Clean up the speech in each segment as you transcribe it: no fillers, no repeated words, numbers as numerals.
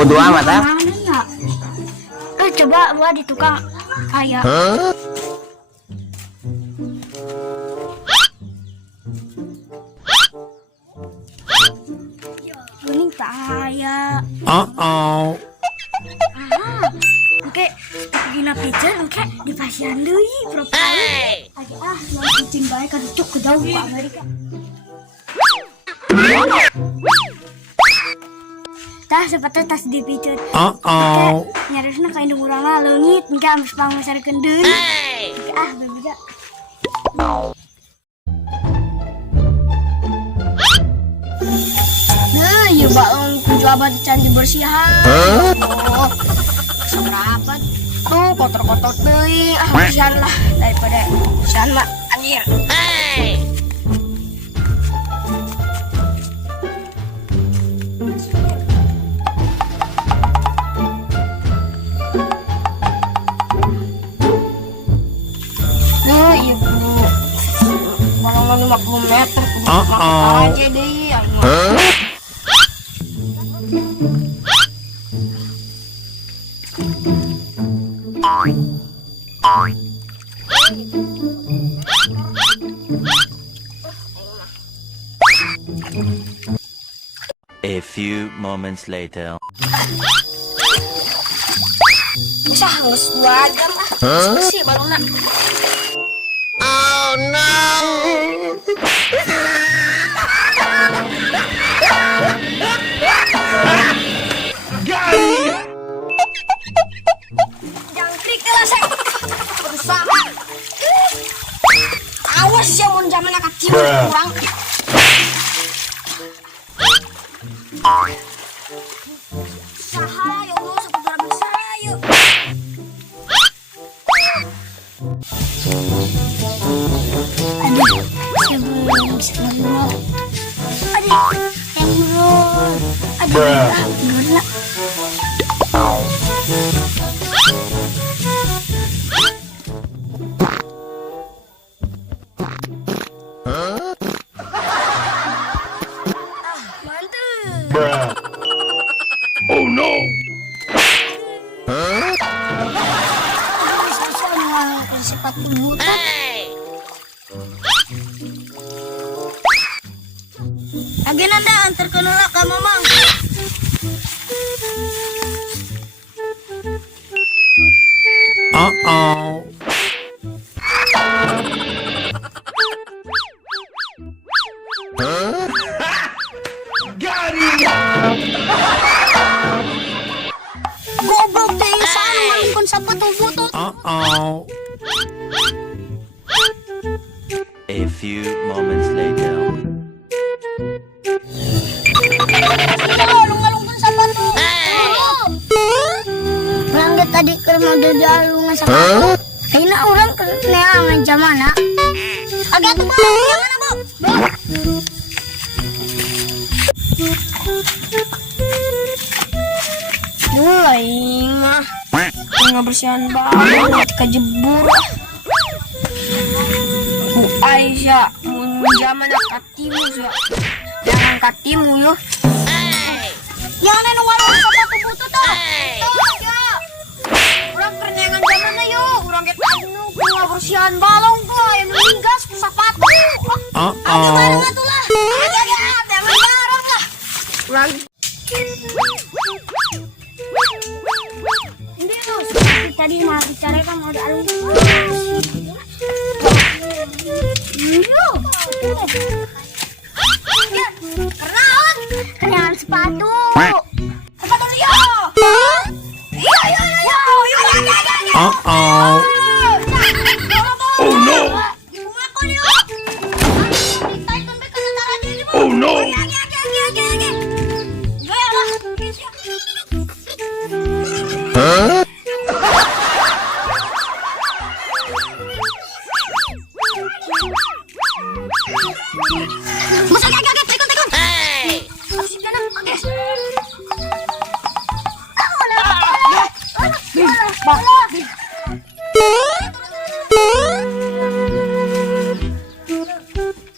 Bodoh amat ah. Mana ya? Coba buat di tukang kayak. Ini kayak. Oke, gina pigeon, oke di pasian deui propaganda. Aja yang kucing bae kan cuk ke jauh ke Amerika. Tah sepatu tas di pigeon. Nyarusna ka indung urang leungit, engke ambis pangasarekeun deui. Berbeda. Nah, ieu balong tujuh abad can dibersihan. Seberapa tuh kotor-kotor teuing bersihan lah daripada bersihan mah anjir. Iya bro, balongan 50 meter aja deh. A few moments later. Bisa geus 2 jam sih balona. Oh no! Jangkrik lah saya. Berusaha. Awas ya mun zaman kecil kurang. Saha ya Allah seputar bisa yuk. Aduh, sebelum sebelum. Aduh, yang belum. Aduh, lah. Oh no! Sepatu butut. Agen anda antarkan lah ke mamang. Goblok deh sana malingkon sepatu butut. A few moments later. Alung-alungkan sepatu. Langit tadi ke rumah dia alungan sepatu. Kayaknya orang keneangan zamana. Agak tuh yang mana bu? Aing mah tengah bersihan banget kejebur. Bu Aisyah mun zaman katimu ya. Jangan katimu yo. Yang nenu warung sepatu butut tuh. Tuh ya. Urang kerenengan zamanna yo, urang get anu tengah bersihan balong tuh yang minggas ku sepatu. Ada barang atulah. Ada jangan barang lah. Urang tadi mau bicara kan mau ada alung. Kenalan, kenalan sepatu. Sepatu dia. Iya. Oh no! Oh no!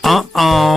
Uh-oh.